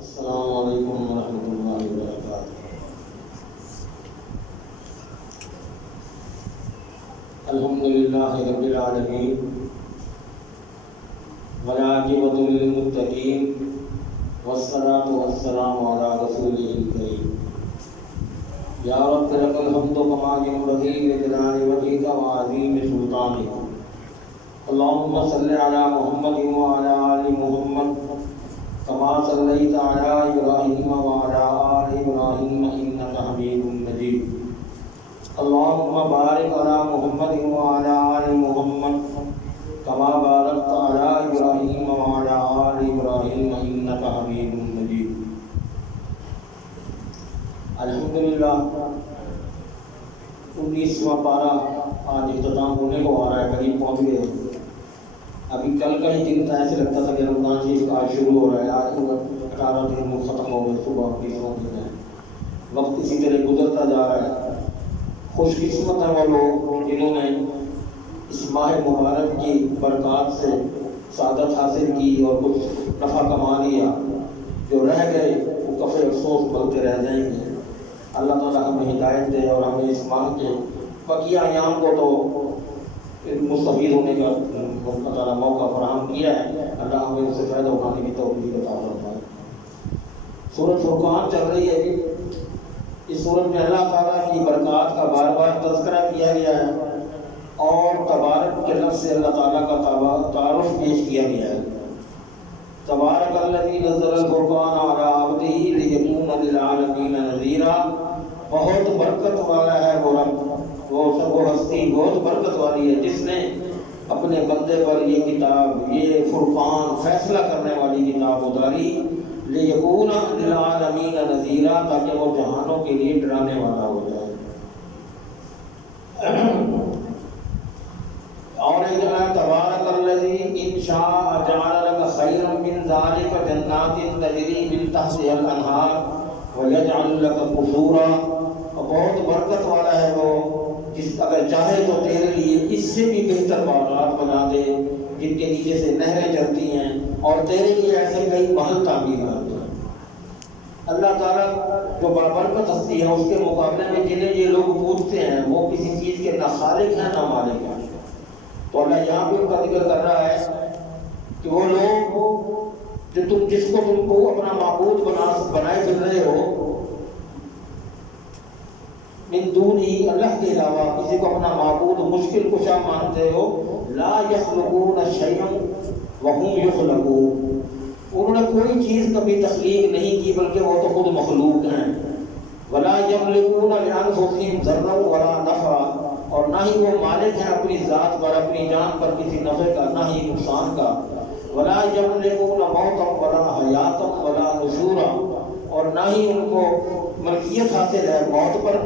السلام علیکم ورحمۃ اللہ وبرکاتہ۔ الحمدللہ رب العالمین والعاقبۃ للمتقین والصلاۃ والسلام علی رسولہ الکریم۔ یا رب لک الحمد کما ینبغی لجلال وجہک وعظیم سلطانک۔ اللہم صل علی محمد وعلی آل محمد کما صلیت علی ابراہیم وعلی آل ابراہیم انک حمید مجید۔ اللہم بارک علی محمد وعلی آل محمد کما بارکت علی ابراہیم وعلی آل ابراہیم انک حمید مجید۔ الحمدللہ 19واں پارہ آج اختتام ہونے کو آ رہا ہے، قریب پہنچ گئے۔ ابھی کل کا ہی دن تھا، ایسے لگتا تھا کہ رمضان شریف کا آج شروع ہو رہا ہے، آج 18 دن ختم ہو گئے، صبح 20واں دن ہے۔ وقت اسی طرح گزرتا جا رہا ہے۔ خوش قسمت ہیں وہ لوگ جنہوں نے اس ماہ مبارک کی برکات سے سعادت حاصل کی اور کچھ نفع کما لیا۔ جو رہ گئے وہ کفے افسوس بلتے رہ جائیں گے۔ اللہ تعالیٰ ہمیں ہدایت دے اور ہمیں اس ماہ کے بقیہ ایام کو تو مستفید ہونے کا اللہ تعالیٰ موقع فراہم کیا ہے، اللہ ہمیں اس سے فائدہ اٹھانے کی توفیق عطا فرمائے۔ سورۃ فرقان چل رہی ہے جی۔ اس سورت میں اللہ تعالیٰ کی برکات کا بار بار تذکرہ کیا گیا ہے اور تبارک کے لفظ سے اللہ تعالیٰ کا تعارف پیش کیا گیا ہے۔ تبارک الذی نزل الفرقان علی عبدہ لیکون للعالمین نذیرا۔ بہت برکت والا ہے وہ رب، وہ ہستی بہت برکت والی ہے جس نے اپنے بندے پر یہ کتاب، یہ فرقان، فیصلہ کرنے والی کتاب اتاری، لیکون للعالمین نذیرا، تاکہ وہ جہانوں کے لیے ڈرانے والا ہو جائے۔ اور ایک جگہ تبارک الذی ان شاء جعل لك خیرا من ذلک جنات تجری من تحتها الانہار ویجعل لك قصورا۔ بہت برکت والا ہے وہ جس اگر چاہے تو تیرے لیے اس سے بھی بہتر باغات بنا دے جن کے نیچے سے نہریں چلتی ہیں، اور تیرے لیے ایسے کئی محل تعمیر کر دے۔ اللہ تعالیٰ جو بابرکت ہستی ہے اس کے مقابلے میں جنہیں یہ لوگ پوچھتے ہیں وہ کسی چیز کے نہ خالق ہیں نہ مالک ہیں۔ تو اللہ یہاں بھی ان کا ذکر کر رہا ہے کہ وہ لوگ جو جس کو تم کو اپنا معبود بنائے پھر رہے ہو، من دونی، اللہ کے علاوہ کسی کو اپنا معبود مشکل کشا مانتے ہو، لا یخلقون شیئا وهم یخلقون، انہوں نے کوئی چیز کبھی تخلیق نہیں کی بلکہ وہ تو خود مخلوق ہیں۔ ولا یملکون لانفسهم ضرا ولا نفعا، اور نہ ہی وہ مالک ہیں اپنی ذات پر، اپنی جان پر کسی نفع کا نہ ہی نقصان کا۔ ولا یملکون موتا ولا حیاتا ولا نشورا، اور نہ ہی ان کو ملکیت حاصل ہے موت پر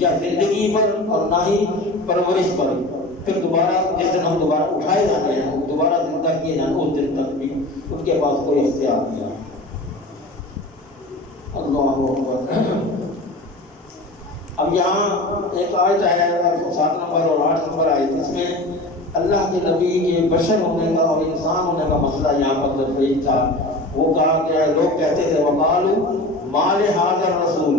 یا زندگی پر، اور نہ ہی پرورش پر۔ پھر دوبارہ جس دن ہم دوبارہ اٹھائے جاتے ہیں، دوبارہ زندہ کیے جانے، اس دن تک بھی ان کے پاس کوئی اختیار نہیں ہے۔ اللہ اکبر۔ اب یہاں ایک آیت ہے 7 نمبر اور 8 نمبر آیت، اس میں اللہ کے نبی کے بشر ہونے کا اور انسان ہونے کا مسئلہ یہاں پر درپیش تھا۔ وہ کہا کہ لوگ کہتے تھے وقالوا ما لهذا الرسول،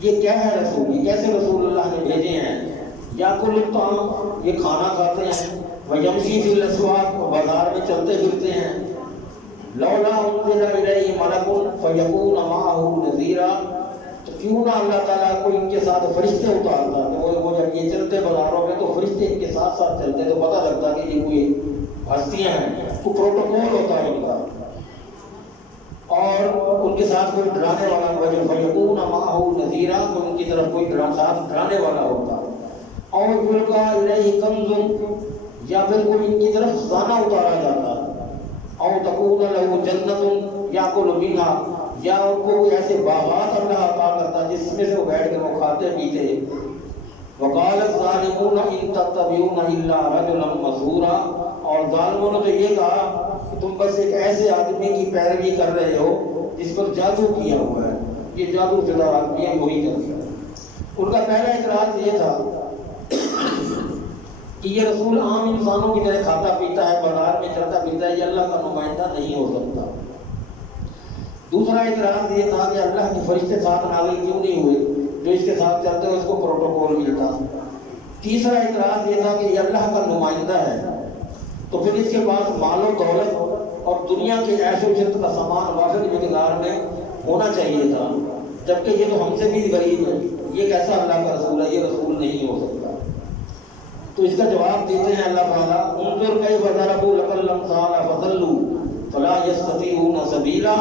یہ کیا ہے رسول، یہ کیسے رسول اللہ نے بھیجے ہیں؟ یاکل الطعام، یہ کھانا کھاتے ہیں، ویمشی فی الاسواق، بازار میں چلتے پھرتے ہیں، لولا انزل الیہ ملک فیکون معہ نذیرا، تو کیوں نہ اللہ تعالیٰ کو ان کے ساتھ فرشتے اتارتا، تو وہ جب یہ چلتے بازاروں میں تو فرشتے ان کے ساتھ ساتھ چلتے تو پتہ لگتا کہ یہ کوئی ہستیاں ہیں، تو پروٹوکول ہوتا ہے ان کا، اور ان کے ساتھ کوئی ڈرانے والا ہوا جو فیکون معہ نذیرا، تو ان کی طرف کوئی ڈرانے والا ہوتا، اور یلقی الیہ کنز، یا پھر کوئی ان کی طرف خزانہ اتارا جاتا، او تکون لہ جنت یاکل منہا، یا ان کو کوئی ایسے باغات اللہ عطا کرتا جس میں سے وہ بیٹھ کے وہ کھاتے پیتے۔ وقال الظالمون ان تتبعون الا رجلا مسحورا، اور ظالموں نے تو یہ کہا کہ تم بس ایک ایسے آدمی کی پیروی کر رہے ہو جس پر جادو کیا ہوا ہے، یہ جادو شدہ آدمی ہے، وہی کرتا ہے۔ ان کا پہلا اعتراض یہ تھا کہ یہ رسول عام انسانوں کی طرح کھاتا پیتا ہے، بازار میں چلتا پھرتا ہے، یہ اللہ کا نمائندہ نہیں ہو سکتا۔ دوسرا اعتراض یہ تھا کہ اللہ کے فرشتے ساتھ نازل کیوں نہیں ہوئے، جو اس کے ساتھ چلتے ہوئے اس کو پروٹوکول ملتا۔ تیسرا اعتراض یہ تھا کہ یہ اللہ کا نمائندہ ہے، تو پھر اس کے پاس مال و دولت اور دنیا کے عیش و عشرت کا سامان وافر مقدار میں ہونا چاہیے تھا، جبکہ یہ تو ہم سے بھی غریب ہے، یہ کیسا اللہ کا رسول ہے، یہ رسول نہیں ہو سکتا۔ تو اس کا جواب دیتے ہیں اللہ تعالیٰ، انظر کیف ضربوا لك الامثال فضلوا فلا يستطيعون سبیلا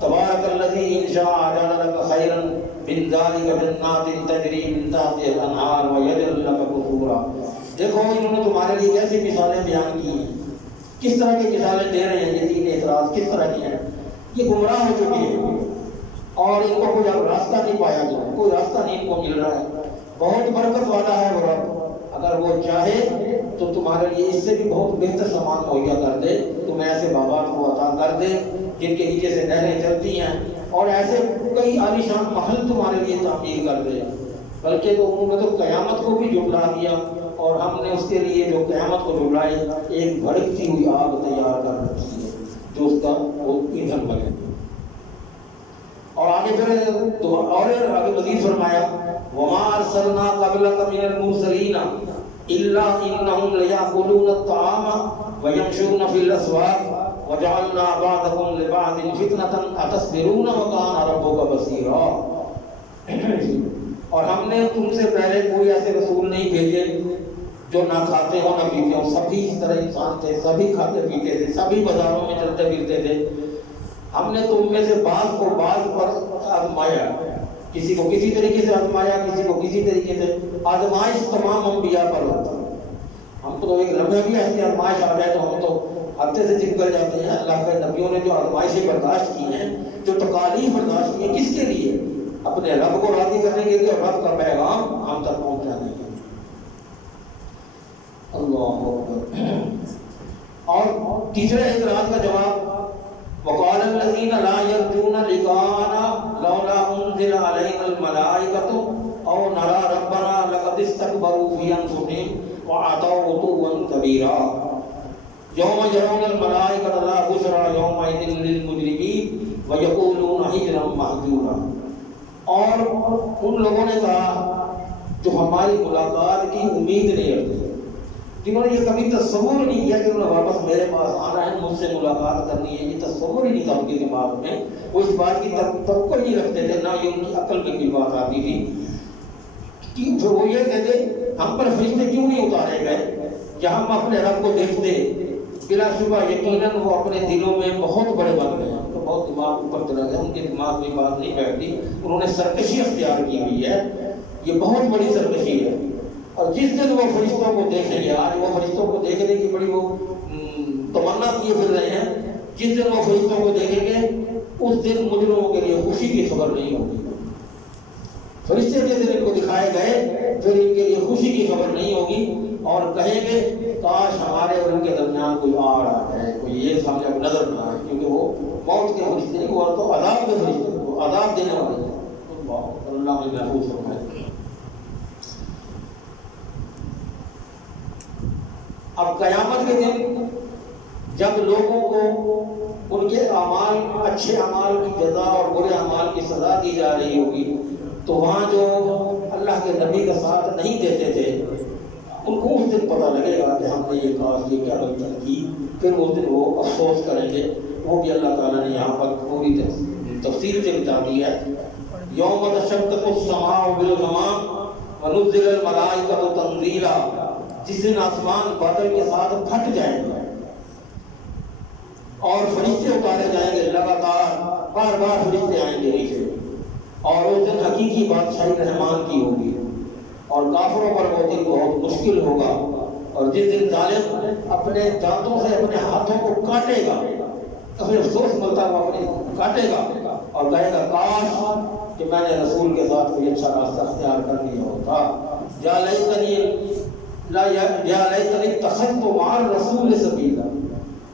تبارک الذی ان شاء جعل لك خیرا من ذلك جنات تجری من تحتها الانہار ویجعل لك قصورا۔ دیکھو انہوں نے تمہارے لیے کیسی مثالیں بیان کی ہیں، کس طرح کی مثالیں دے رہے ہیں، یہ تین اعتراض کس طرح کی ہیں۔ یہ گمراہ ہو چکے ہیں اور ان کو کوئی راستہ نہیں پایا گیا، کوئی راستہ نہیں ان کو مل رہا ہے۔ بہت برکت والا ہے وہ رب، اگر وہ چاہے تو تمہارے لیے اس سے بھی بہت بہتر سامان مہیا کر دے، تمہیں ایسے باغات کو عطا کر دے جن کے نیچے سے نہریں چلتی ہیں، اور ایسے کئی عالیشان محل تمہارے لیے تعمیر کر دے۔ بلکہ تو انہوں نے تو قیامت کو بھی جھٹلا دیا، اور ہم نے اس کے لیے جو قیامت کو جھٹلائے ایک بھڑکتی ہوئی آگ تیار کر رکھی ہے جو اس کا وہ ایندھن بنے۔ اور آگے پھر اور آگے مزید فرمایا، وما ارسلنا قبلك من المرسلین الا انهم ليأكلون الطعام ويمشون في الاسواق وجعلنا بعضكم لبعض فتنة اتصبرون وكان ربك بصيرا۔ اور ہم نے تم سے پہلے کوئی ایسے رسول نہیں بھیجے جو نہ کھاتے ہو نہ پیتے ہو، سبھی اس طرح انسان تھے، سبھی کھاتے پیتے تھے، سبھی بازاروں میں چلتے پھرتے تھے۔ ہم نے تم میں سے بعض کو بعض پر آزمایا، کسی کو کسی طریقے سے آزمایا، کسی کو کسی طریقے سے۔ آزمائش تمام انبیاء پر ہوتا ہے، ہم تو ایک لمحہ بھی ایسی آزمائش آ جائے تو ہم تو ہفتے سے چپکل جاتے ہیں۔ اللہ کے نبیوں نے جو آزمائشیں برداشت کی ہیں، جو تکالیف برداشت کی ہیں، کس کے لیے؟ اپنے رب کو راضی کرنے کے لیے اور رب کا پیغام ہم تک پہنچانے کے لیے۔ اللہ اکبر۔ اور تیسرے اعتراض کا جواب، وقال الذين لا يرجون لقاءنا لولا انزل علينا الملائكة او نرى ربنا لقد استكبروا في انفسهم وعتوا عتوا كبيرا يوم يرون الملائكة لا بشرى يومئذ للمجرمين ويقولون حجرا مهجورا۔ اور ان لوگوں نے کہا جو ہماری ملاقات کی امید نہیں رکھتے، جنہوں نے یہ کبھی تصور نہیں کیا کہ انہوں نے واپس میرے پاس آنا ہے، مجھ سے ملاقات کرنی ہے، یہ تصور ہی نہیں تھا ان کے دماغ میں، وہ اس بات کی توقع نہیں رکھتے تھے، نہ یہ ان کی عقل میں کوئی بات آتی تھی کہ پھر وہ یہ کہتے ہم پر فرشتے کیوں نہیں اتارے گئے، جہاں ہم اپنے رب کو دیکھتے بلا شبہ یقیناً وہ اپنے دلوں میں بہت بڑے بن گئے، تو بہت دماغ اوپر چلا گیا، ان کے دماغ میں بات نہیں بیٹھتی، انہوں نے سرکشی اختیار کی ہوئی ہے، یہ بہت بڑی سرکشی ہے۔ اور جس دن وہ فرشتوں کو دیکھیں گے، آج وہ فرشتوں کو دیکھنے کی بڑی وہ تمنا کیے پھر رہے ہیں، جس دن وہ فرشتوں کو دیکھیں گے اس دن مجرموں کے لیے خوشی کی خبر نہیں ہوگی۔ فرشتے جس دن ان کو دکھائے گئے پھر ان کے لیے خوشی کی خبر نہیں ہوگی، اور کہیں گے کاش ہمارے اور ان کے درمیان کوئی آ رہا ہے، کوئی یہ سامنے نظر نہ آئے، کیونکہ وہ موت کے فرشتے کو اور تو عذاب کے فرشتے کو عذاب دینے والے ہیں۔ اللہ ہمیں محفوظ فرمائے۔ اب قیامت کے دن جب لوگوں کو ان کے اعمال، اچھے اعمال کی جزا اور برے اعمال کی سزا دی جا رہی ہوگی، تو وہاں جو اللہ کے نبی کا ساتھ نہیں دیتے تھے ان کو اس دن پتہ لگے گا کہ ہم نے یہ کاش یہ کیا غلطی کی، پھر اس دن وہ افسوس کریں گے۔ وہ بھی اللہ تعالیٰ نے یہاں پر پوری تفصیل سے بتا دی ہے۔ یوم تشقق السماء بالغمام ونزل الملائکۃ تنزیلا، جس دن آسمان بادل کے ساتھ پھٹ جائیں گے اور فرشتے اتارے جائیں گے، لگاتار بار بار فرشتے آئیں گے نیچے، اور اس دن حقیقی بادشاہی رحمان کی ہوگی، اور کافروں پر وہ دن بہت مشکل ہوگا۔ اور جس دن ظالم اپنے دانتوں سے اپنے ہاتھوں کو کاٹے گا، تو پھر افسوس ملتا ہوا اپنے کاٹے گا اور کہے گا کاش کہ میں نے رسول کے ساتھ کوئی اچھا راستہ اختیار کر لیا ہوتا، یا لیتنی اتخذت مع الرسول سبیلا،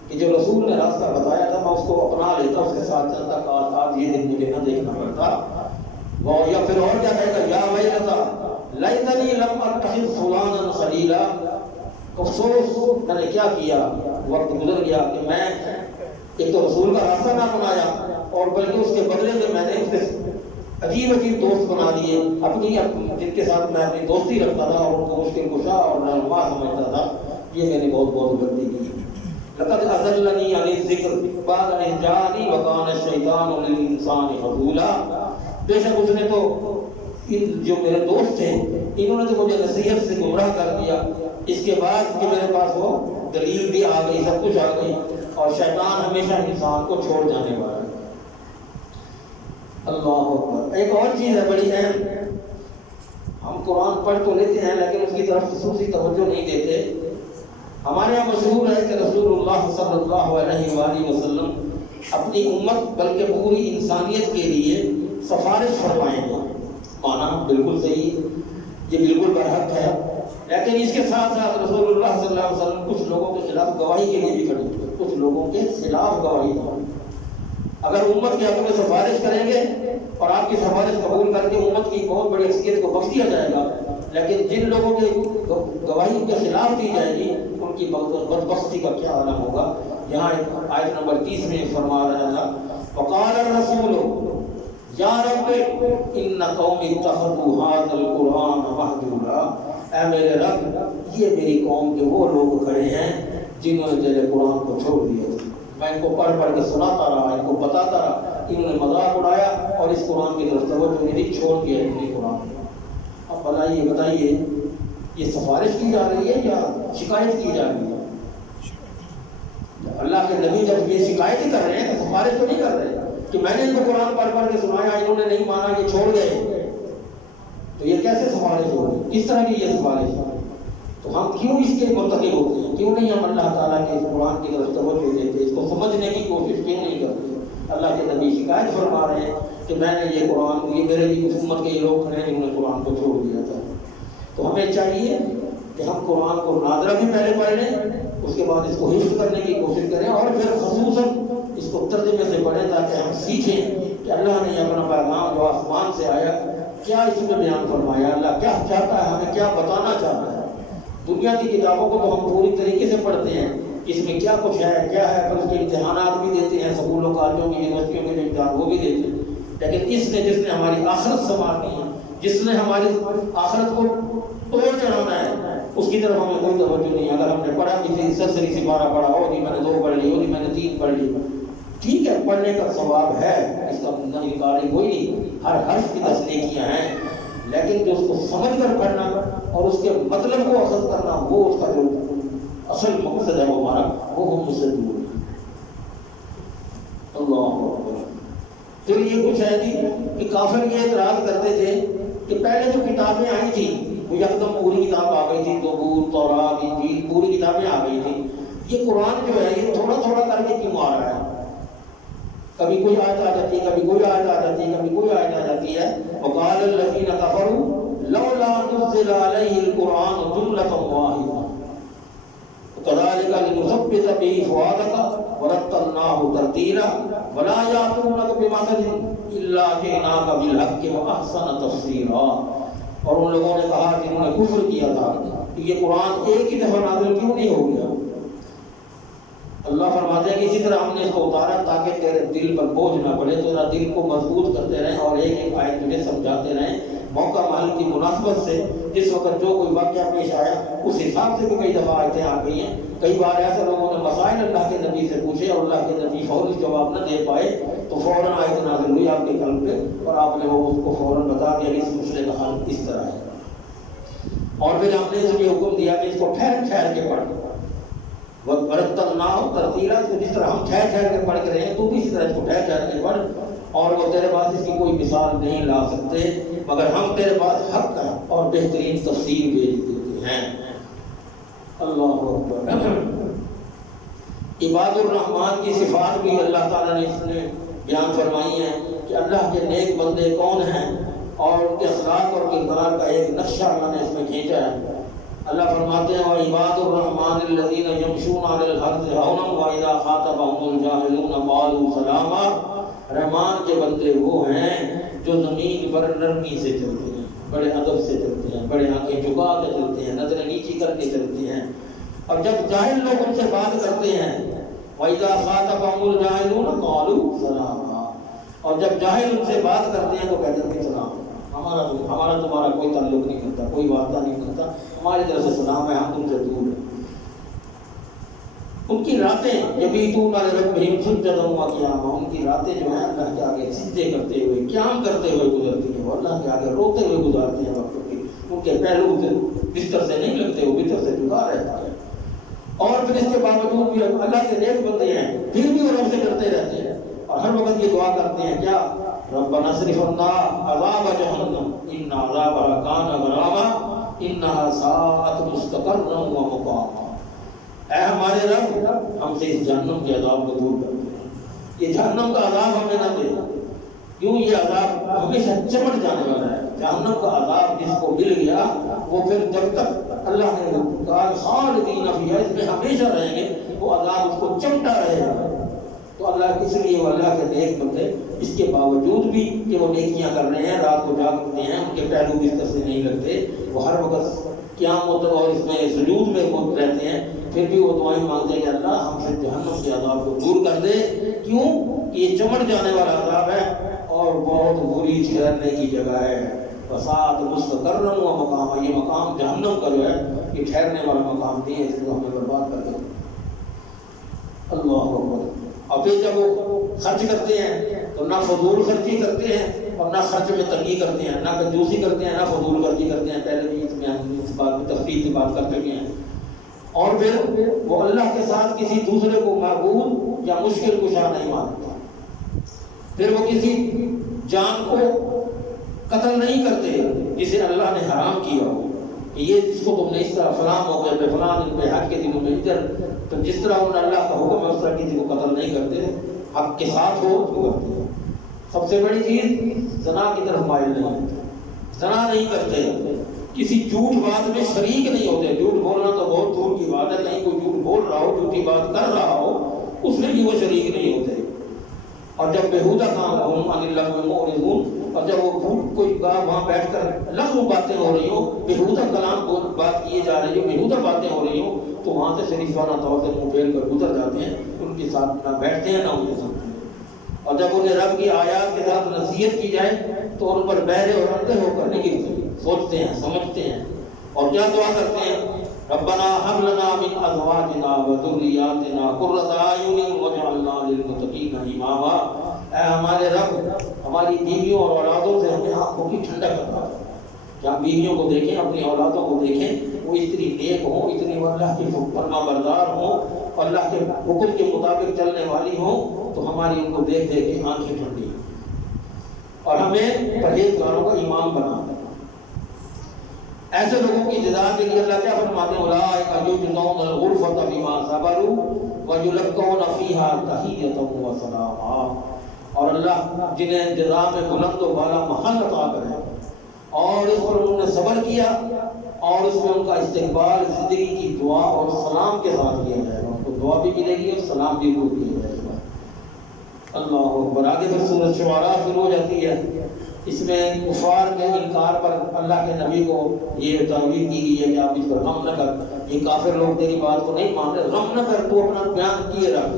کہ جو رسول نے راستہ بتایا تھا میں اس کو اپنا لیتا، اس کے ساتھ چلتا، کاش آج یہ دن مجھے نہ دیکھنا پڑتا۔ یا پھر اور کیا کہے گا، یا ویلتا لیتنی لم اتخذ فلانا خلیلا، افسوس میں نے کیا کیا، وقت گزر گیا کہ میں ایک تو رسول کا راستہ نہ بنایا، اور بلکہ اس کے بدلے میں میں نے اس کے عجیب عجیب دوست بنا دیے اپنی جن کے ساتھ میں اپنی دوستی رکھتا تھا اور ان کو مشکل کشا اور رہنما سمجھتا تھا. یہ میں نے بہت بہت غلطی کی. لقد اضلنی عن الذکر بعد اذ جاءنی وکان الشیطان للانسان خذولا. بے شک اس نے تو جو میرے دوست تھے انہوں نے تو مجھے نصیحت سے گمراہ کر دیا، اس کے بعد کہ میرے پاس وہ دلیل بھی آ گئی، سب کچھ آ گئی، اور شیطان ہمیشہ انسان کو چھوڑ جانے والا ہے. اللہ اکبر. ایک اور چیز ہے بڑی اہم، ہم قرآن پڑھ تو لیتے ہیں لیکن اس کی طرف خصوصی توجہ نہیں دیتے. ہمارے یہاں مشہور ہے کہ رسول اللہ صلی اللہ علیہ وآلہ وسلم اپنی امت بلکہ پوری انسانیت کے لیے سفارش فرمائیں گے. مانا بالکل صحیح، یہ بالکل برحق ہے، لیکن اس کے ساتھ ساتھ رسول اللہ صلی اللہ علیہ وسلم کچھ لوگوں کے خلاف گواہی کے لیے بھی کھڑے ہوئے، کچھ لوگوں کے خلاف گواہی دیں. اگر امت کے حق میں سفارش کریں گے اور آپ کی سفارش قبول کر کے امت کی بہت بڑی اکثریت کو بخش دیا جائے گا، لیکن جن لوگوں کی گواہی کے خلاف دی جائے گی ان کی بدبختی کا کیا عالم ہوگا. یہاں آیت نمبر 30 میں فرما رہا تھا وقال الرسول یا رب ان قوم اتخذوا هذا القرآن مهجورا. اے میرے رب یہ میری قوم کے وہ لوگ کھڑے ہیں جنہوں نے تیرے قرآن کو چھوڑ دیا. میں ان کو پڑھ پڑھ کے سناتا رہا، ان کو بتاتا رہا، انہوں نے مذاق اڑایا اور اس قرآن کی طرف توجہ نہیں، چھوڑ دیا اپنے قرآن. اب بتائیے یہ سفارش کی جا رہی ہے یا شکایت کی جا رہی ہے؟ اللہ کے نبی جب یہ شکایت ہی کر رہے ہیں تو سفارش تو نہیں کر رہے کہ میں نے ان کو قرآن پڑھ پڑھ کے سنایا، انہوں نے نہیں مانا، یہ چھوڑ گئے. تو یہ کیسے سفارش ہو رہی ہے؟ کس طرح کی یہ سفارش ہے؟ تو ہم کیوں اس کے مرتکب ہوتے ہیں؟ کیوں نہیں ہم اللہ تعالیٰ کے قرآن کی طرف توجہ دیتے، اس کو سمجھنے کی کوشش کیوں نہیں کرتے؟ اللہ کے نبی شکایت فرما رہے ہیں کہ میں نے یہ قرآن، یہ میرے لیے امت کے یہ لوگ کھڑے ہیں جنہوں نے قرآن کو چھوڑ دیا تھا. تو ہمیں چاہیے کہ ہم قرآن کو نادرہ بھی پہلے پڑھ لیں، اس کے بعد اس کو حفظ کرنے کی کوشش کریں، اور پھر خصوصاً اس کو ترجمے سے پڑھیں تاکہ ہم سیکھیں کہ اللہ نے اپنا پیغام جو آسمان سے آیا کیا اس میں بیان فرمایا، اللہ کیا چاہتا ہے، ہمیں کیا بتانا چاہتا ہے. دنیا کی کتابوں کو تو ہم پوری طریقے سے پڑھتے ہیں، اس میں کیا کچھ ہے کیا ہے، پھر اس کے امتحانات بھی دیتے ہیں، اسکولوں کالجوں کی یونیورسٹیوں کے امتحان وہ بھی دیتے ہیں. لیکن اس نے جس نے ہماری آخرت سنوارنی ہے، جس نے ہماری آخرت کو توڑ چڑھانا ہے، اس کی طرف ہمیں کوئی توجہ نہیں. اگر ہم نے پڑھا کسی سرسری سپارہ پڑھا ہو، جی میں نے 2 پڑھ لی، ہو جی میں نے 3 پڑھ لی، ٹھیک ہے، پڑھنے کا ثواب ہے، اس کا انکار کوئی نہیں، ہر حرف کی تصدیقیاں ہیں، لیکن جو اس کو سمجھ کر پڑھنا اور اس کے مطلب کو اخذ کرنا، وہ اس کا جو اصل مقصد ہے وہ ہمارا، وہ ہم اس سے دور ہے. اللہ اکبر. پھر یہ کچھ ہے جی کہ کافر یہ اعتراض کرتے تھے کہ پہلے جو کتابیں آئی تھیں وہ یکدم پوری کتاب آ گئی تھی، زبور، تورات، انجیل، پوری کتابیں آ گئی تھیں. یہ قرآن جو ہے یہ تھوڑا تھوڑا کر کے کیوں آ رہا ہے؟ کبھی کوئی آیت آ جاتی ہے، کبھی کوئی آیت آ جاتی ہے، کبھی کوئی آیت آ جاتی ہے. وقال الذین کفروا لولا نزل علیہ القرآن جملۃ واحدہ كذلك لنثبت به فؤادك ورتلناه ترتیلا ولا یأتونک بمثل الا جئناک بالحق واحسن تفسیرا. اور ان لوگوں نے کہا کہ انہوں نے کفر کیا تھا کہ یہ قرآن ایک ہی دفعہ نازل کیوں نہیں ہو گیا. اللہ فرماتے ہیں کہ اسی طرح ہم نے اس کو اتارا تاکہ تیرے دل پر بوجھ نہ پڑے، تیرا دل کو مضبوط کرتے رہیں اور ایک ایک آیت تجھے سمجھاتے رہیں موقع محل کی مناسبت سے. جس وقت جو کوئی واقعہ پیش آیا اس حساب سے بھی کئی دفعہ آیتیں آ گئی ہیں. کئی بار ایسے لوگوں نے مسائل اللہ کے نبی سے پوچھے اور اللہ کے نبی فوراً جواب نہ دے پائے تو فوراً آیت نازل ہوئی آپ کے قلب پہ اور آپ نے وہ اس کو فوراً بتا دیا کہ اس مسئلے کا حل اس طرح ہے. اور پھر ہم نے یہ حکم دیا کہ اس کو ٹھہر ٹھہر کے پڑھ، وَرَتَّلْنَاهُ تَرْتِيلًا. تو جس طرح ہم ٹھہر ٹھہر کے پڑھ کے رہے ہیں تو بھی اسی طرح اس کو ٹھہر ٹھہر کے پڑھ. اور وہ تیرے پاس اس کی کوئی مثال نہیں لا سکتے مگر ہم تیرے پاس حق کا اور بہترین تفسیر بھیج دیتے ہیں. اللہ اکبر. عباد الرحمن کی صفات بھی اللہ تعالیٰ نے اس میں بیان فرمائی ہیں کہ اللہ کے نیک بندے کون ہیں اور ان کے اخلاق اور کردار کا ایک نقشہ اللہ نے اس میں کھینچا ہے. اللہ فرماتے ہیں وَعِبَادُ الرَّحْمَٰنِ الَّذِينَ يَمْشُونَ عَلَى الْأَرْضِ هَوْنًا وَإِذَا خَاطَبَهُمُ الْجَاهِلُونَ قَالُوا سَلَامًا. رحمان کے بندے وہ ہیں جو زمین پر نرمی سے چلتے ہیں، بڑے ادب سے چلتے ہیں، بڑے آنکھیں جھکا کے چلتے ہیں، نظریں نیچی کر کے چلتے ہیں. اور جب جاہل لوگ ان سے بات کرتے ہیں وَإِذَا خَاطَبَهُمُ الْجَاهِلُونَ قَالُوا سَلَامًا، اور جب جاہل ان سے بات کرتے ہیں تو کہتے ہیں سلام، ہمارا تمہارا کوئی تعلق نہیں کرتا، کوئی واسطہ نہیں کرتا، ہماری طرف سے سلام ہے، ہم تم سے دور ہیں۔ ان کی راتیں یبیتون لربہم سجدا وقیاما، ان کی راتیں جو ہیں اللہ کے آگے سجدے کرتے ہوئے، قیام کرتے ہوئے گزرتی ہیں، اور اللہ کے آگے روتے ہوئے گزارتے ہیں وقت کی، ان کے پہلو سے بستر سے نہیں لگتے، وہ بستر سے جدا رہتا ہے۔ اور پھر اس کے باوجود بھی اللہ کے نیک بندے ہیں، پھر بھی وہ رب سے ڈرتے رہتے ہیں اور ہر وقت یہ دعا کرتے ہیں کیا؟ ربنا اصرف عنا عذاب جہنم ان عذابها کان غراما انها ساءت مستقرا ومقاما، اے ہمارے رب ہم سے اس جہنم کے عذاب کو دور کر دے، یہ جہنم کا عذاب ہمیں نہ دے، کیوں یہ عذاب ہمیشہ چمٹ جانے والا ہے۔ جہنم کا عذاب جس کو مل گیا وہ پھر جب تک اللہ نے کہا خالدین فیہا، اس میں ہمیشہ رہیں گے، وہ عذاب اس کو چمٹا رہے گا۔ تو اللہ اس لیے وہ اللہ کے نیک بندے اس کے باوجود بھی کہ وہ نیکیاں کر رہے ہیں، رات کو جاگتے ہیں، ان کے پہلو بستر سے نہیں لگتے، وہ ہر وقت قیامت اور اس میں سجود میں رہتے ہیں، پھر بھی وہ دعائیں مانگتے ہیں کہ اللہ ہم سے جہنم کے عذاب کو دور کر دے، کیوں کہ یہ چمٹ جانے والا عذاب ہے اور بہت بری ٹھہرنے کی جگہ ہے۔ فساد مستقرا و مقام، یہ مقام جہنم کا جو ہے یہ ٹھہرنے والا مقام نہیں ہے، اس کو ہمیں برباد کر دے۔ اللہ اکبر۔ اور پھر جب وہ خرچ کرتے ہیں تو نہ فضول خرچی کرتے ہیں اور نہ خرچ میں تنگی کرتے ہیں، نہ کنجوسی کرتے ہیں، نہ فضول خرچی کرتے ہیں، پہلے بھی اس میں ہم اس بات میں تفصیل سے بات کر چکے ہیں۔ اور پھر وہ اللہ کے ساتھ کسی دوسرے کو معبود یا مشکل کشا نہیں مانتے، پھر وہ کسی جان کو قتل نہیں کرتے جسے اللہ نے حرام کیا ہو، کہ یہ اس کو تم نے اس طرح فلاں موقع پہ فلاں دن پہ حج کے دنوں میں ادھر، تو جس طرح انہوں نے اللہ کا حکم ہے اس طرح کسی کو قتل نہیں کرتے، حق کے ساتھ ہو تو کرتے ہیں۔ سب سے بڑی چیز زنا کی طرف مائل نہیں ہوتے، زنا نہیں کرتے، کسی جھوٹ بات میں شریک نہیں ہوتے، جھوٹ بولنا تو بہت دور کی بات ہے، کہیں کوئی جھوٹ بول رہا ہو، جھوٹی بات کر رہا ہو، اس میں بھی وہ شریک نہیں ہوتے۔ اور جب بےہودہ کام ہم عن اللغو معرضون، اور جب وہ کوئی وہاں بیٹھ کر لغو باتیں ہو رہی ہوں، بےہودہ کلام بات کیے جا رہی ہوں، بےہودہ باتیں ہو رہی ہوں، تو وہاں سے شریفانہ طور سے منہ پھیر کر گزر جاتے ہیں، ان کے ساتھ نہ بیٹھتے ہیں نہ ان کے سامنے۔ اور جب انہیں رب کی آیات کے ساتھ نصیحت کی جائے تو ان پر بہرے اور اندھے ہو کر نہیں گرتے، سوچتے ہیں، سمجھتے ہیں، اور کیا دعا کرتے ہیں؟ ربنا هب لنا من ازواجنا وذرياتنا قرة اعين واجعلنا للمتقين اماما، اے ہمارے رب ہماری بیویوں اور اولادوں سے ہمیں آنکھوں کی ٹھنڈک کرنا، کہ ہم بیویوں کو دیکھیں، اپنی اولادوں کو دیکھیں، وہ اتنی نیک ہوں، اتنی اللہ کی فرما بردار ہوں، اللہ کے حکم کے مطابق چلنے والی ہوں، تو ہماری ان کو دیکھ دیکھ کے آنکھیں ٹھنڈی، اور ہمیں پرہیزگاروں کا امام بنا۔ ایسے لوگوں کی جزا کے لیے اللہ کیا فرماتے ہیں؟ اولئک یجزون الغرفۃ بما صبروا ویلقون فیہا تحیۃ و سلاما، اور اللہ جنہیں جزا میں بلند و بالا محل عطا کرے اور اس پر انہوں نے صبر کیا اور اس میں ان کا استقبال زندگی کی دعا اور سلام کے ساتھ کیا جائے گا، ان کو دعا بھی ملے گی اور سلام بھی قبول کیا جائے گا۔ اللہ اکبر۔ آگے پھر سورۃ شعراء شروع ہو جاتی ہے، اس میں کفار کے انکار پر اللہ کے نبی کو یہ تنبیہ کی گئی ہے کہ آپ اس پر غم نہ کر، یہ کافر لوگ تیری بات کو نہیں مان رہے، غم نہ کر، تو اپنا بیان کیے رکھ۔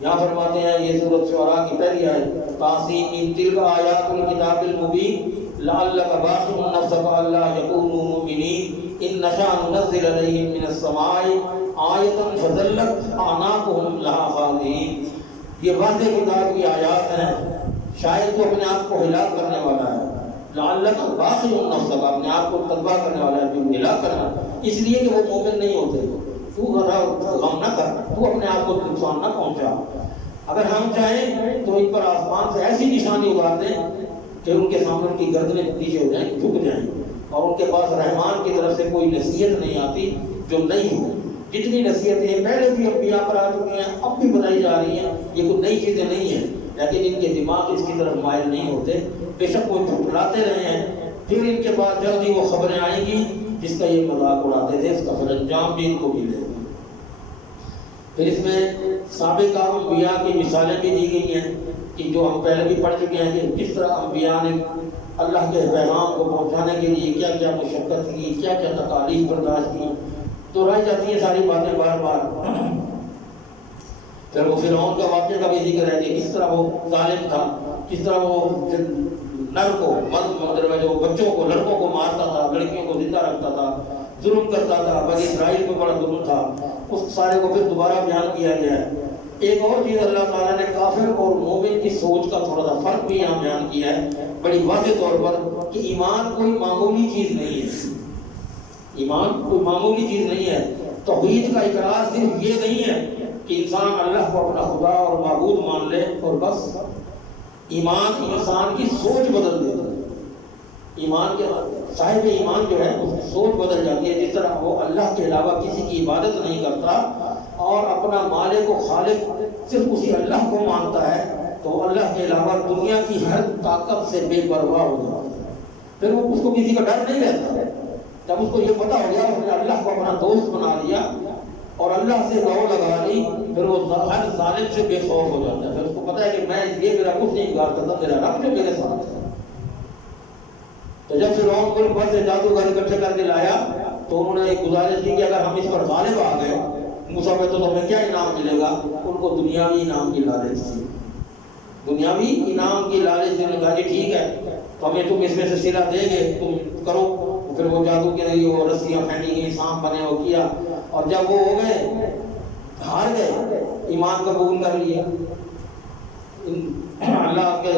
یہاں فرماتے ہیں یہ سورۃ شعراء کی پہلی آیت، طاسین تلک آیات الکتاب المبین لعلک باخع نفسک الا یکونوا مؤمنین ان نشاء ننزل علیہم من السماء آیۃ فظلت اعناقهم لها خاضعین، یہ واضح کتاب کی آیات ہیں، شاید تو اپنے آپ کو ہلاک کرنے والا ہے، لعلک باخع نفسک، اپنے آپ کو تباہ کرنے والا ہے، جو ہلاک کرنا، اس لیے کہ وہ مومن نہیں ہوتے، تو غم نہ کر، تو اپنے آپ کو نقصان نہ پہنچا۔ اگر ہم چاہیں تو ان پر آسمان سے ایسی نشانی اتار دیں کہ ان کے سامنے ان کی گردنیں پیچھے ہو جائیں، جھک جائیں، اور ان کے پاس رحمان کی طرف سے کوئی نصیحت نہیں آتی جو نہیں ہو۔ جتنی نصیحتیں پہلے بھی انبیاء پر آ چکی ہیں، اب بھی بتائی جا رہی ہیں، یہ کوئی نئی چیزیں نہیں ہیں، لیکن ان کے دماغ اس کی طرف مائل نہیں ہوتے، بے شک وہ جھٹلاتے رہے ہیں، پھر ان کے بعد جلدی وہ خبریں آئیں گی جس کا یہ مذاق اڑاتے تھے، اس کا پھر انجام بھی ان کو ملے گا۔ پھر اس میں سابق انبیاء کی مثالیں بھی دی گئی ہیں کہ جو ہم پہلے بھی پڑھ چکے ہیں کہ کس طرح انبیاء نے اللہ کے پیغام کو پہنچانے کے لیے کیا کیا مشقت کی، کیا کیا تکالیف برداشت کی، دہرائی جاتی ہیں ساری باتیں بار بار۔ پھر وہ فرعون کا واقعہ کا بھی ذکر ہے کہ کس طرح وہ ظالم تھا، کس طرح وہ نر کو مطلب جو بچوں کو لڑکوں کو مارتا تھا، لڑکیوں کو زندہ رکھتا تھا، ظلم کرتا تھا، بنی اسرائیل پہ بڑا ظلم تھا، اس سارے کو پھر دوبارہ بیان کیا گیا ہے۔ ایک اور چیز اللہ تعالیٰ نے کافر اور مومن کی سوچ کا تھوڑا سا فرق بھی یہاں بیان کیا ہے بڑی واضح طور پر کہ ایمان کوئی معمولی چیز نہیں ہے، ایمان کوئی معمولی چیز نہیں ہے۔ توحید کا اقرار صرف یہ نہیں ہے کہ انسان اللہ کو اپنا خدا اور معبود مان لے اور بس، ایمان انسان کی سوچ بدل دیتا ہے۔ ایمان کے صاحب ایمان جو ہے اس کی سوچ بدل جاتی ہے، جس طرح وہ اللہ کے علاوہ کسی کی عبادت نہیں کرتا اور اپنا مالک و خالق صرف اسی اللہ کو مانتا ہے، تو اللہ کے علاوہ دنیا کی ہر طاقت سے بے پرواہ ہو جاتا ہے۔ پھر وہ اس کو کسی کا ڈر نہیں رہتا۔ جب اس کو یہ پتا ہو گیا اس نے اللہ کو اپنا دوست بنا لیا اور اللہ سے لو لگا لی، پھر وہ ہر ظالم سے بے خوف ہو جاتا ہے۔ پھر اس کو پتا ہے کہ میں یہ میرا کچھ نہیں انکار کرتا، میرا رب جو میرے ساتھ ہے۔ تو جب فرعون کو اوپر سے جادوگر اکٹھے کر کے لایا تو انہوں نے ایک گزارش کی کہ اگر ہم اس پر غالب آ گئے موسیٰ میں تو تمہیں کیا انعام ملے گا؟ ان کو دنیاوی انعام کی لالچ تھی، دنیاوی انعام کی لالچ تھی۔ انہوں نے کہا کہ ٹھیک ہے تو ہمیں تم اس میں سے صلہ دے گے، تم کرو۔ پھر وہ جادو کے ذریعے وہ رسیاں پھینٹی گئی، سانپ بنے، وہ کیا، اور جب وہ ہو گئے ہار گئے، ایمان قبول کر لیا، اللہ کے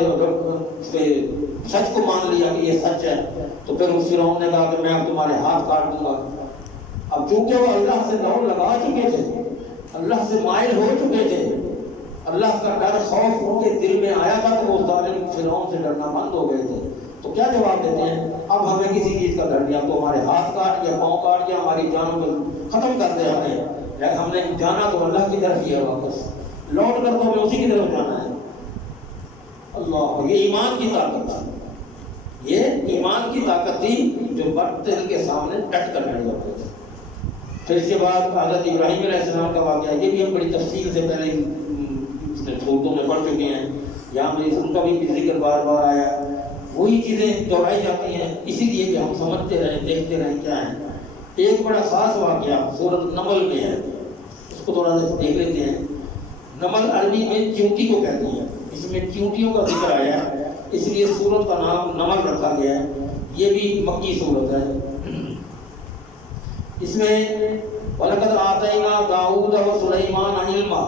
سچ کو مان لیا کہ یہ سچ ہے، تو پھر اس فرعون نے کہا کہ میں اب تمہارے ہاتھ کاٹ دوں گا۔ اب چونکہ وہ اللہ سے لو لگا چکے تھے، اللہ سے مائل ہو چکے تھے، اللہ کا ڈر خوف ان کے دل میں آیا تھا، تو وہ ظالم فرعون سے ڈرنا بند ہو گئے تھے۔ تو کیا جواب دیتے ہیں؟ اب ہمیں کسی چیز کا ڈر نہیں، اب تو ہمارے ہاتھ کاٹ یا پاؤں کاٹ یا ہماری جانوں کو ختم کر دے ہم نے جانا تو اللہ کی طرف ہی ہے، واپس لوٹ کر تو ہمیں اسی کی طرف جانا ہے۔ اللہ، یہ ایمان کی طاقت تھی، یہ ایمان کی طاقت تھی جو باطل کے سامنے ڈٹ کر کھڑے ہوتے تھے۔ پھر اس کے بعد حضرت ابراہیم علیہ السلام کا واقعہ، یہ بھی ہم بڑی تفصیل سے پہلے صورتوں میں پڑھ چکے ہیں، یہاں میں ان کا بھی ذکر بار بار آیا۔ وہی چیزیں دہرائی جاتی ہیں اسی لیے کہ ہم سمجھتے رہیں، دیکھتے رہیں کیا ہے۔ ایک بڑا خاص واقعہ سورۃ نمل میں ہے، اس کو تھوڑا سا دیکھ لیتے ہیں۔ نمل عربی میں چیونٹی کو کہتے ہیں، اس میں چیونٹیوں کا ذکر آیا ہے، اس لیے سورت کا نام نمل رکھا گیا ہے۔ یہ بھی مکی سورت ہے۔ اس میں وَلَقَدْ آتَيْنَا دَاوُودَ وَسُلَيْمَانَ عِلْمًا،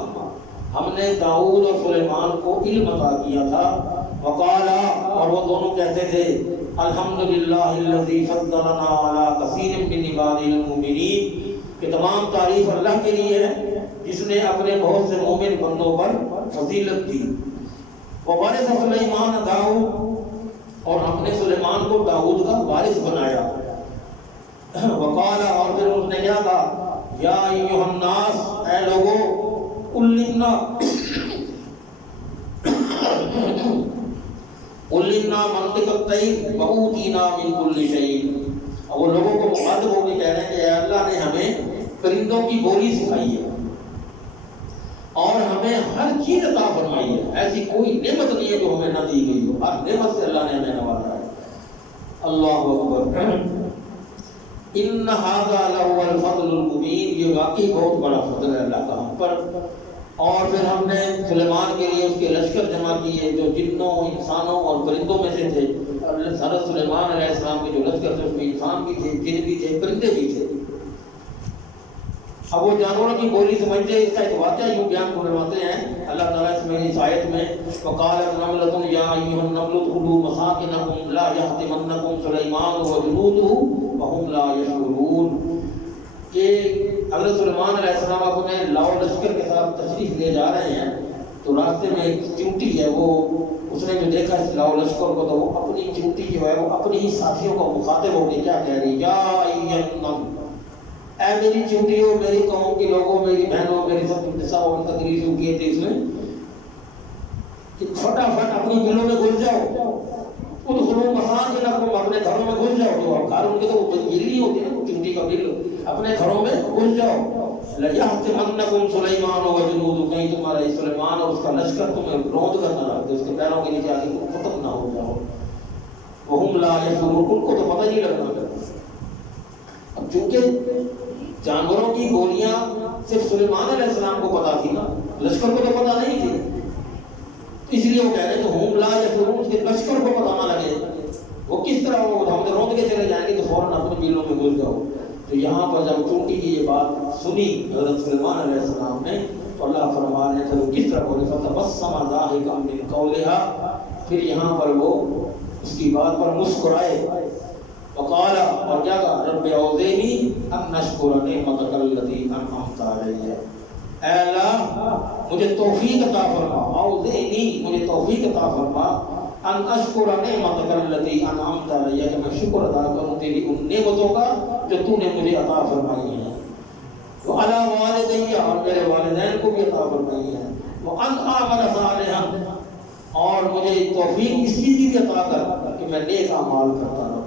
ہم نے داؤد اور سلیمان کو علم عطا کیا تھا۔ وقالا، اور وہ دونوں کہتے تھے، الحمدللہ الذی فضلنا علی کثیر من عبادہ المؤمنین، کہ تمام تعریف اللہ کے لیے ہے جس نے اپنے بہت سے مومن بندوں پر فضیلت دی۔ ووارث سلیمان داؤد، اور ہم نے سلیمان کو داؤد کا وارث بنایا۔ وقالا، اور پھر اس نے کیا کہا، یا ایھا الناس، اے لوگو، علمنا منطق الطیر وأوتینا من کل شیء۔ اور وہ لوگوں کو مخاطب ہو کے کہہ رہے ہیں کہ اے اللہ نے ہمیں پرندوں کی بولی سکھائی ہے اور ہمیں ہر چیز عطا فرمائی ہے، ایسی کوئی نعمت نہیں ہے جو ہمیں نہ دی گئی ہو، ہر نعمت سے اللہ نے ہمیں نوازا ہے۔ اللہ اکبر، ان ھذا لہو الفضل المبین، یہ واقعی بہت بڑا فضل ہے اللہ کا ہم پر۔ اور پھر ہم نے سلیمان کے لیے اس کے لشکر جمع کیے جو جنوں، انسانوں اور پرندوں میں سے تھے۔ حضرت سلیمان علیہ السلام کے جو لشکر تھے اس میں انسان بھی تھے، جن بھی تھے، پرندے بھی تھے۔ اب وہ جانوروں کی بولی سمجھتے ہیں، اس کا ایک واقعہ یوں بیان فرماتے ہیں اللہ تعالیٰ اس میں اس آیت میں، وقالت نملۃ یا ایھا النمل ادخلوا مساکنکم لا یحطمنکم سلیمان وجنودہ وہم لا یشعرون، کہ حضرت سلیمان علیہ السلام اپنے لاؤ لشکر کے ساتھ تشریف لے جا رہے ہیں تو راستے میں ایک چیونٹی ہے، وہ اس نے جو دیکھا اس لاؤ لشکر کو تو وہ اپنی چیونٹی جو ہے وہ اپنی ہی ساتھیوں کو مخاطب ہو کے کیا کہہ رہی، یا ایھا النمل، اے میری چیونٹیوں، میری قوم کے لوگوں، میری بہنوں، میری سب تقریر کیے تھے اس میں کہ فٹافٹ اپنی بلوں میں گھس جاؤ، ادخلوا مساکنکم، اپنے گھروں میں گھس جاؤ۔ جو گھر ان کے تو بل نہیں ہوتے نا، چیونٹی کا بل، اپنے گھروں میں گھس جاؤ۔ لَيَحْتِمَنَّكُمْ سُلَيْمَانُ وَجُنُودُهُ، کہیں تمہارا سلیمان اور اس کا لشکر تمہیں روند کرنا رکھ دے، اس کے پیروں کے نیچے آ کے تم ختم نہ ہو جاؤ۔ وَهُمْ لَا يَشْعُرُونَ، ان کو تو پتہ نہیں لگنا۔ اب چونکہ جانوروں کی بولیاں صرف سلیمان علیہ السلام کو پتا تھی نا، لشکر کو تو پتہ نہیں تھی، اس لیے وہ کہہ رہے ہیں ہم لا یشعرون، اس کے لشکر کو پتہ نہ لگے وہ کس طرح وہ ہم تو روند کے چلے جائیں گے تو فوراً اپنے بلوں میں گھس جاؤ۔ تو یہاں پر جب چونٹی کی یہ بات سنی حضرت سلیمان علیہ السلام نے تو اللہ فرما رہے ہیں کس طرح بولے فتبسم ضاحکا من قولها، پھر یہاں پر وہ اس کی بات پر مسکرائے، وقال، اور کیا کہا، رب اوزعنی ان نشکر نعمتک التی انعمت علی، اے اللہ مجھے توفیق عطا فرما، اوزعنی مجھے توفیق عطا فرما، ان اشکر نعمتک التی انعمت علی، کہ میں شکر ادا کروں تیری ان نعمتوں کا جو تو نے مجھے عطا فرمائی ہیں، وعلی والدی، اور میرے والدین کو بھی عطا فرمائی ہے، وان اعمل صالحا، اور مجھے توفیق اس چیز کی بھی عطا کر کہ میں نیک اعمال کرتا رہوں،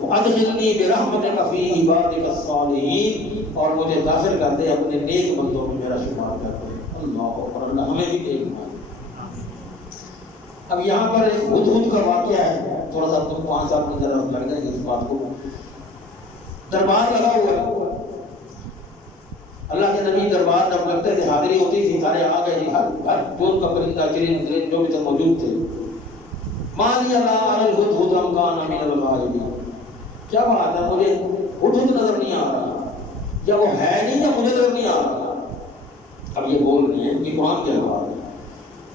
وادخلنی برحمتک فی عبادک الصالحین، اور مجھے داخل کر دے اپنے نیک بندوں میں میرا شمار کر دے۔ اللہ اکبر، اللہ ہمیں بھی نیک بنا۔ اب یہاں پر ایک ہدہد کا واقعہ ہے، تھوڑا سا تم 5-7 منٹ ذرا لگ جائیں گے اس بات کو۔ دربار لگا ہوا ہے، اللہ کے نبی دربار جب لگتے تھے حاضری ہوتی تھی، سارے آ گئے جی، ہر جو کا پرندہ چرند جو بھی موجود تھے، مان لا علی الہدہد ام کان من الغائبین، کیا بات ہے مجھے ہدہد نظر نہیں آ رہا، یا وہ ہے نہیں یا مجھے نظر نہیں آ رہا۔ اب یہ بول رہی ہیں کہ قرآن کے الفاظ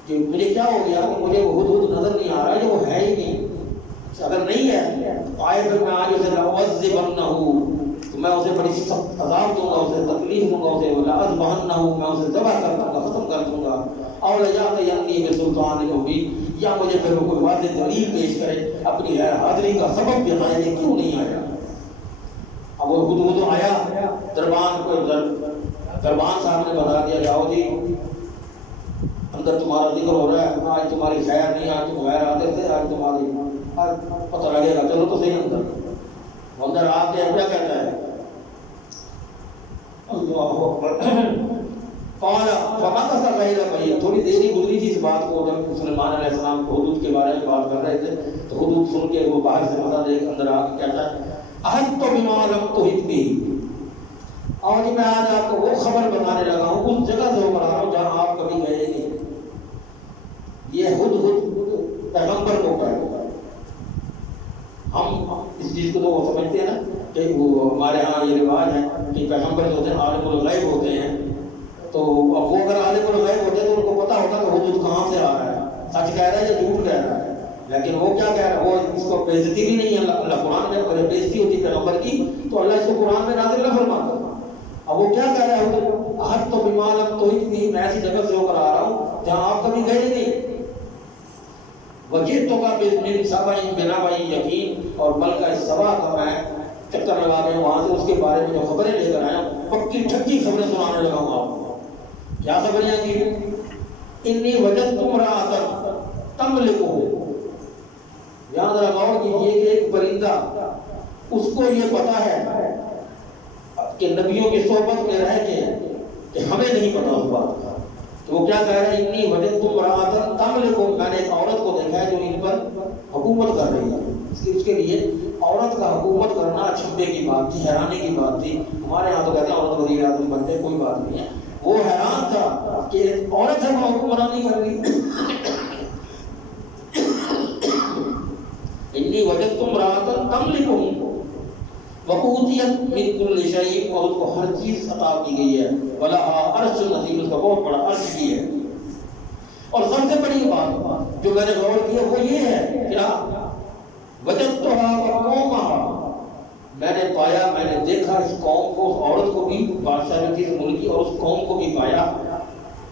کہ مجھے کیا ہو گیا کہ مجھے وہ ہدہد نظر نہیں آ رہا، یہ وہ ہے ہی نہیں، اگر نہیں ہے تو آئے پھر میں آج اسے لأعذبنہ، تو میں اسے بڑی سخت عذاب دوں گا، اسے تکلیف دوں گا، اسے لأذبحنہ، میں اسے ذبح کر دوں گا، ختم کر دوں گا، اور لیأتینی بسلطان مبین، یا مجھے پھر وہ کوئی واضح دلیل پیش کرے، اپنی غیر حاضری کا سبب بتائے کہ کیوں نہیں آیا۔ اب وہ ہدہد آیا، دربان صاحب نے بتا دیا جاؤ جی اندر تمہارا ذکر ہو رہا ہے، آج تمہاری خیر نہیں، آج تم غیر حاضر تھے، آج تمہاری پتہ لگے گا، چلو تو صحیح اندر آ کے کیا کہتا ہے، اللہ اکبر، قال فمکث غیر بعید، تھوڑی دیر ہی گزری تھی اس بات کو، جب سلیمان علیہ السلام حدود کے بارے میں بات کر رہے تھے تو حدود سن کے وہ باہر سے مزہ دیکھ اندر آ کے کہتا ہے احطت بما لم تحط به، اور میں آج آپ کو وہ خبر بتانے لگا ہوں، اس جگہ سے اوپر آ رہا ہوں جہاں آپ کبھی گئے نہیں۔ یہ ہدہد پیغمبر کو کہتا ہے، ہم اس چیز کو تو وہ سمجھتے ہیں نا کہ وہ ہمارے ہاں یہ رواج ہے کہ پیغمبر جو ہوتے ہیں عالم الغیب ہوتے ہیں، تو اب وہ اگر عالم الغیب ہوتے ہیں تو ان کو پتہ ہوتا کہ ہدہد کہاں سے آ رہا ہے، سچ کہہ رہا ہے یا جھوٹ کہہ رہا ہے، لیکن وہ کیا کہہ رہا ہے، وہ اس کو بےعزتی بھی نہیں ہے، اللہ قرآن میں اگر بےعزتی ہوتی پیغمبر کی تو اللہ اس کو قرآن میں نازل نہ فرماتا۔ اب وہ کیا کہہ رہا ہے، احطت بما لم تحط به، میں ایسی جگہ سے ہو کر آ رہا ہوں جہاں آپ کبھی گئے نہیں، وجئتک من سبأ بنبأ یقین، اور بلکہ سبا کا میں چکر لگا کے وہاں سے اس کے بارے میں جو خبریں لے کر آیا ہوں، پکی ٹھکی خبریں سنانے لگا ہوں آپ کو۔ کیا خبریں کی؟ انی وجدت امرأۃ تملکہ، یہاں ذرا غور کیجیے کہ ایک پرندہ اس کو یہ پتا ہے کہ نبیوں کی صحبت میں رہ کے کہ ہمیں نہیں پتا اس بات کا، تو وہ کیا کہہ رہا ہے، انی وجدت امرأۃ تملکہ، میں نے ایک عورت کو دیکھا ہے جو ان پر حکومت کر رہی ہے۔ اس کے لیے عورت کا حکومت کرنا اچھبے کی بات تھی، حیرانی کی بات تھی، ہمارے یہاں تو کہتے ہیں عورت وزیر اعظم بنتے، کوئی بات نہیں ہے، وہ حیران تھا کہ عورت ہے وہ حکمرانی کر رہی۔ انی وجدت امرأۃ تملکہ وأوتیت من کل شیء، اور اس کو ہر چیز عطا کی گئی ہے، ولہا عرش عظیم، اس کا بہت بڑا عرش بھی ہے۔ اور سب سے بڑی بات جو میں نے غور کیا وہ یہ ہے، کیا وجدتھا وقومھا، میں نے پایا، میں نے دیکھا اس قوم کو، اس عورت کو بھی، بادشاہ جو تھی اس ملک کی، اور اس قوم کو بھی پایا،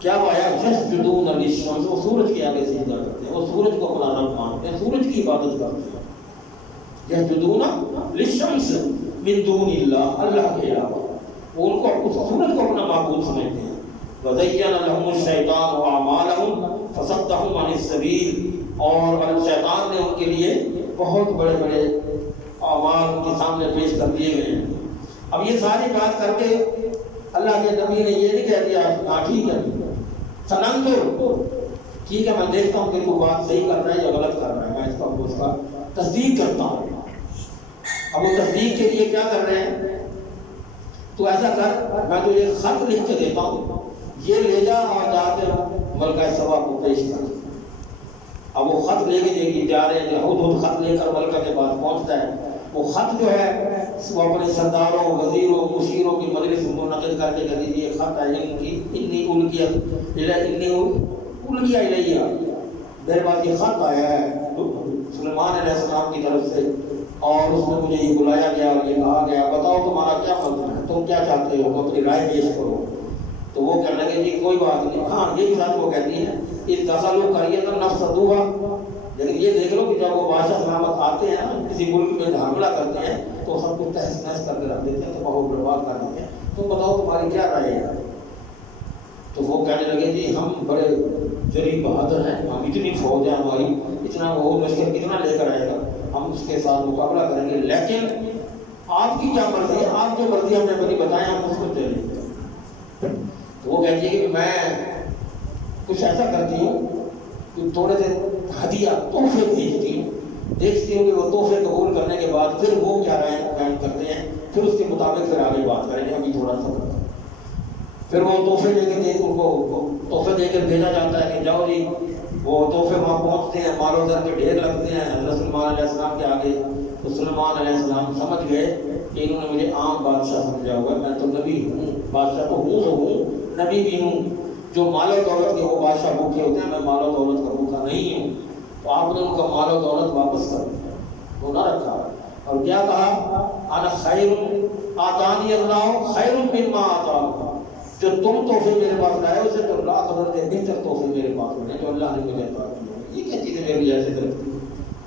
کیا پایا، یسجدون للشمس، وہ سورج کے آگے سجدہ کرتے ہیں، وہ سورج کو اپنا رب مانتے ہیں، سورج کی عبادت کرتے ہیں، یسجدون للشمس من دون اللہ، اللہ کے علاوہ، وہ ان کو اس سورج کو اپنا معبود سمجھتے ہیں۔ وَزَيَّنَ لَهُمُ الشَّيْطَانُ أَعْمَالَهُمْ فَصَدَّهُمْ عَنِ السَّبِيلِ، اور شیطان نے ان کے لیے بہت بڑے بڑے اعمال ان کے سامنے پیش کر دیے گئے ہیں۔ اب یہ ساری بات کر کے اللہ کے نبی نے یہ نہیں کہہ دیا ہاں ٹھیک ہے سننظر، ٹھیک ہے میں دیکھتا ہوں کہ وہ بات صحیح کر رہا ہے یا غلط کر رہا ہے، میں اس کا تصدیق کرتا ہوں۔ اب وہ تصدیق کے لیے کیا کر رہے ہیں، تو ایسا کر، میں تجھے خط لکھ کے دیتا ہوں، یہ لے جا اور جا کے ملکہ سبا کو پیش کر۔ اب وہ خط لے کے جا رہے ہیں، ہد خط لے کر ملکہ کے پاس پہنچتا ہے۔ وہ خط جو ہے وہ اپنے سرداروں، وزیروں، مشیروں کی مجلس منعقد کر کے کہہ دیجیے خط ہے انی القیہ الیہ، میرے پاس یہ خط آیا ہے سلیمان علیہ السلام کی طرف سے، اور اس میں مجھے یہ بلایا گیا اور یہ کہا گیا بتاؤ تمہارا کیا مطلب ہے، تم کیا چاہتے ہو، اپنی رائے پیش کرو۔ تو وہ کہنے لگے جی کوئی بات نہیں، ہاں یہ بھی بات وہ کہتی ہے اس دخلوا قریۃ نفسدوها، لیکن یہ دیکھ لو کہ جب وہ بادشاہ سلامت آتے ہیں نا کسی ملک میں حملہ کرتے ہیں تو سب کچھ تہس نہس کر کے رکھ دیتے ہیں، تو بہت برباد کر دیتے ہیں، تم بتاؤ تمہاری کیا رائے ہے۔ تو وہ کہنے لگے جی ہم بڑے جری بہادر ہیں، ہم اتنی فوج ہے ہماری، اتنا وہ لشکر کتنا لے کر آئے گا، ہم اس کے ساتھ مقابلہ کریں گے، لیکن آپ کی کیا مرضی ہے، آپ جو مرضی ہم نے بڑی بتائیں ہم اس کو چلیں گے۔ تو وہ کہتی ہے کہ میں کچھ ایسا کرتی ہوں کہ تھوڑے سے ہدیہ تحفے بھیجتی ہوں، دیکھتی ہوں کہ وہ تحفے قبول کرنے کے بعد پھر وہ کیا رائے بیان کرتے ہیں، پھر اس کے مطابق پھر آگے بات کریں گے، ابھی تھوڑا سا پھر وہ تحفے دے کے ان کو تحفے دے کر بھیجا جاتا ہے کہ جاؤ جی، وہ تحفے وہاں پہنچتے ہیں، مال و زر کے ڈھیر لگتے ہیں حضرت سلیمان علیہ السلام کے آگے۔ تو سلیمان علیہ السلام سمجھ گئے کہ انہوں نے مجھے عام بادشاہ سمجھا ہوا ہے، میں تو نبی ہوں، بادشاہ تو ہوں نبی بھی ہوں، جو مال و دولت کے وہ بادشاہ بھوکے ہوتے ہیں، میں مال و دولت کا بھوکا نہیں ہوں، تو آپ نے ان کا مال و دولت واپس کر دیا، وہ نہ رکھا، اور کیا کہا انا خیر آتانی اللہ خیر مما آتاکم، جو تم تحفے میرے پاس لائے اسے تو لاکھ حضرت بہتر تحفے میرے پاس ہیں جو اللہ نے مجھے عطا کیے، یہ کیا چیزیں میری ایسے کرتی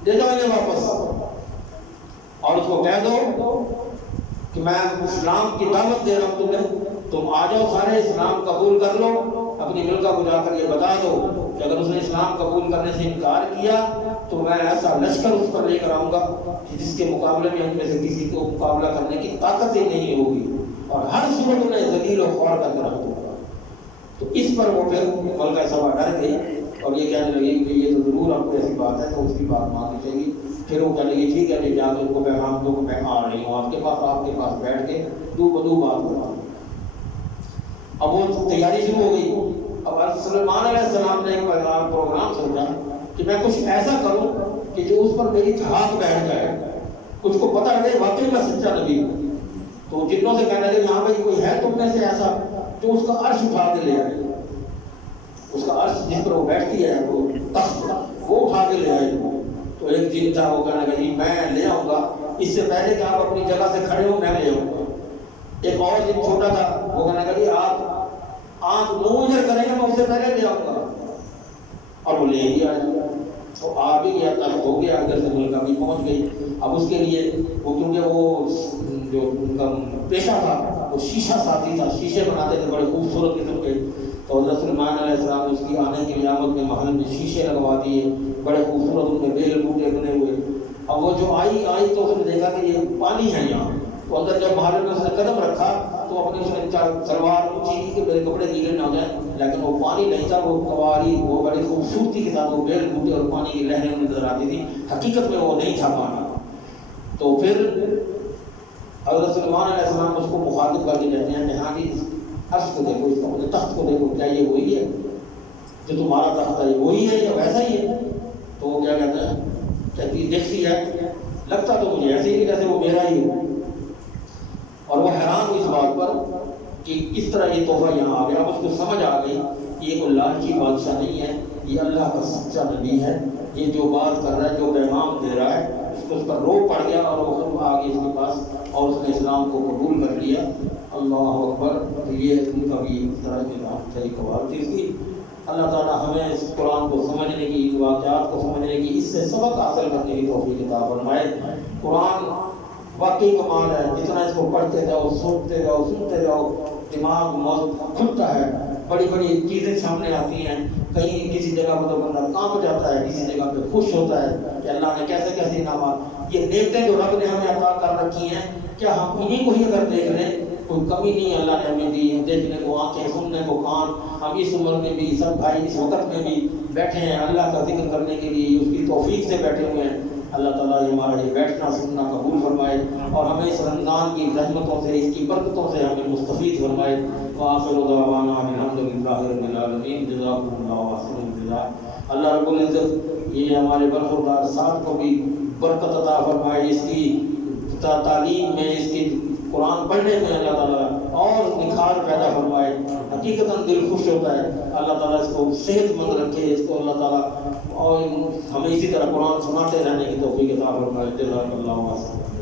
لے جاؤ انہیں واپس، اور اس کو کہہ دو کہ میں اسلام کی دعوت دے رہا ہوں تمہیں، تم آ جاؤ سارے اسلام قبول کر لو، اپنی ملکہ کو جا کر یہ بتا دو کہ اگر اس نے اسلام قبول کرنے سے انکار کیا تو میں ایسا لشکر اس پر لے کر آؤں گا کہ جس کے مقابلے میں ہم میں سے کسی کو مقابلہ کرنے کی طاقت ہی نہیں ہوگی، اور ہر صورت میں ذلیل و خوار کر کے رکھ دوں گا۔ تو اس پر وہ پھر ملکہ سبا ڈر گئی اور یہ کہنے لگی کہ یہ تو ضرور آپ کو ایسی بات ہے تو اس کی بات ماننی چاہیے۔ پھر وہ کہنے لگی ٹھیک ہے جی جا کے ان کو پیغام دو کہ میں آ رہی ہوں آپ کے پاس بیٹھ کے دو بدو بات کروا۔ اب وہ تیاری شروع ہو گئی۔ اب سلیمان علیہ السلام نے ایک پروگرام سوچا کہ میں کچھ ایسا کروں کہ جو اس پر میری دھاک بیٹھ جائے، کچھ کو پتہ لگے واقعی میں سچا نبی ہوں۔ تو جنوں سے کہنے لگے یہاں بھائی کوئی ہے تم میں سے ایسا جو اس کا عرش اٹھا کے لے آئے، اس کا عرش جس پر وہ بیٹھتی ہے وہ تخت وہ اٹھا کے لے آئے۔ تو ایک جن تھا وہ کہنے لگا جی میں لے آؤں گا، اس سے پہلے کہ آپ اپنی جگہ سے کھڑے ہو میں لے آؤں گا۔ ایک اور جن چھوٹا تھا وہ کہنے لگا جی آپ آنکھ منہ ادھر کریں گے میں اس سے پہلے لے آؤں گا، اور وہ لے گیا تو آ بھی گیا، تخت ہو گیا، ادھر سے ملکہ بھی پہنچ گئی۔ اب اس کے لیے وہ کیونکہ وہ جو ان کا پیشہ تھا وہ شیشہ سازی تھا، شیشے بناتے تھے بڑے خوبصورت قسم کے، تو حضرت سلیمان علیہ السلام نے اس کی آنے کی نعمت میں محل میں شیشے لگوا دیے، بڑے خوبصورت ان کے بیل بوٹے بنے ہوئے۔ اب وہ جو آئی تو اس نے دیکھا کہ یہ پانی ہے یہاں، تو اندر جب محل میں اس نے قدم رکھا تو اپنی اس نے تلوار اونچی کی کہ میرے کپڑے گیلے نہ ہو جائیں، لیکن وہ پانی نہیں تھا، وہ قواری وہ بڑی خوبصورتی کے ساتھ وہ بیل بوٹے اور پانی کی لہریں نظر آتی تھی، حقیقت میں وہ نہیں تھا پانی۔ تو پھر حضرت سلیمان علیہ السلام اس کو مخاطب کر کے کہتے ہیں کہ ہاں جی عرش کو دیکھو، اس کا تخت کو دیکھو، کیا یہ وہی ہے جو تمہارا تخت ہے، یہ وہی ہے یا ویسا ہی ہے؟ تو وہ کیا کہتے ہیں، کہتی دیکھتی ہے لگتا تو مجھے ایسے ہی جیسے وہ میرا ہی ہو، اور وہ حیران ہوئی اس بات پر کہ کس طرح یہ تحفہ یہاں آ گیا۔ اب اس کو سمجھ آ گئی کہ یہ کوئی لالچی بادشاہ نہیں ہے، یہ اللہ کا سچا نبی ہے، یہ جو بات کر رہا ہے جو پیغام دے رہا ہے اس پر روک پڑ گیا، اور وہ خود آ گئی اس کے پاس اور اس نے اسلام کو قبول کر لیا۔ اللہ اکبر، یہ ان کا بھی اس طرح کی قوال تھی اس کی۔ اللہ تعالیٰ ہمیں اس قرآن کو سمجھنے کی، واقعات کو سمجھنے کی، اس سے سبق حاصل کرنے کی توفیق عطا فرمائے۔ قرآن واقعی کمال ہے، جتنا اس کو پڑھتے جاؤ، سنتے جاؤ دماغ کھلتا ہے، بڑی بڑی چیزیں سامنے آتی ہیں، کہیں کسی جگہ پر تو بندہ کانپ جاتا ہے، کسی جگہ پہ خوش ہوتا ہے کہ اللہ نے کیسے کیسے انعامات، یہ نعمتیں جو رب نے ہمیں عطا کر رکھی ہیں، کیا ہم انہیں کو ہی اگر دیکھ لیں کوئی کمی نہیں اللہ نے ہمیں دی، دیکھنے کو آنکھیں، سننے کو کان، ہم اس عمر میں بھی سب بھائی اس وقت میں بھی بیٹھے ہیں اللہ کا ذکر کرنے کے لیے، اس کی توفیق سے بیٹھے ہوئے ہیں۔ اللہ تعالیٰ یہ ہمارا یہ بیٹھنا سننا قبول فرمائے اور ہمیں اس رمضان کی رحمتوں سے اس کی برکتوں سے ہمیں مستفید فرمائے. وآخر دعوانا الحمد للہ رب العالمین. جزاکم اللہ احسن الجزاء. اللہ رب العزت یہ ہمارے برخوردار ساتھ کو بھی برکت عطا فرمائے، اس کی تعلیم میں، اس کی قرآن پڑھنے میں اللہ تعالیٰ اور نکھار پیدا فرمائے. حقیقتاً دل خوش ہوتا ہے. اللہ تعالیٰ اس کو صحت مند رکھے، اس کو اللہ تعالیٰ اور ہمیں اسی طرح قرآن سناتے رہنے کی توفیق عطا فرمائے. جزاک اللہ خیر.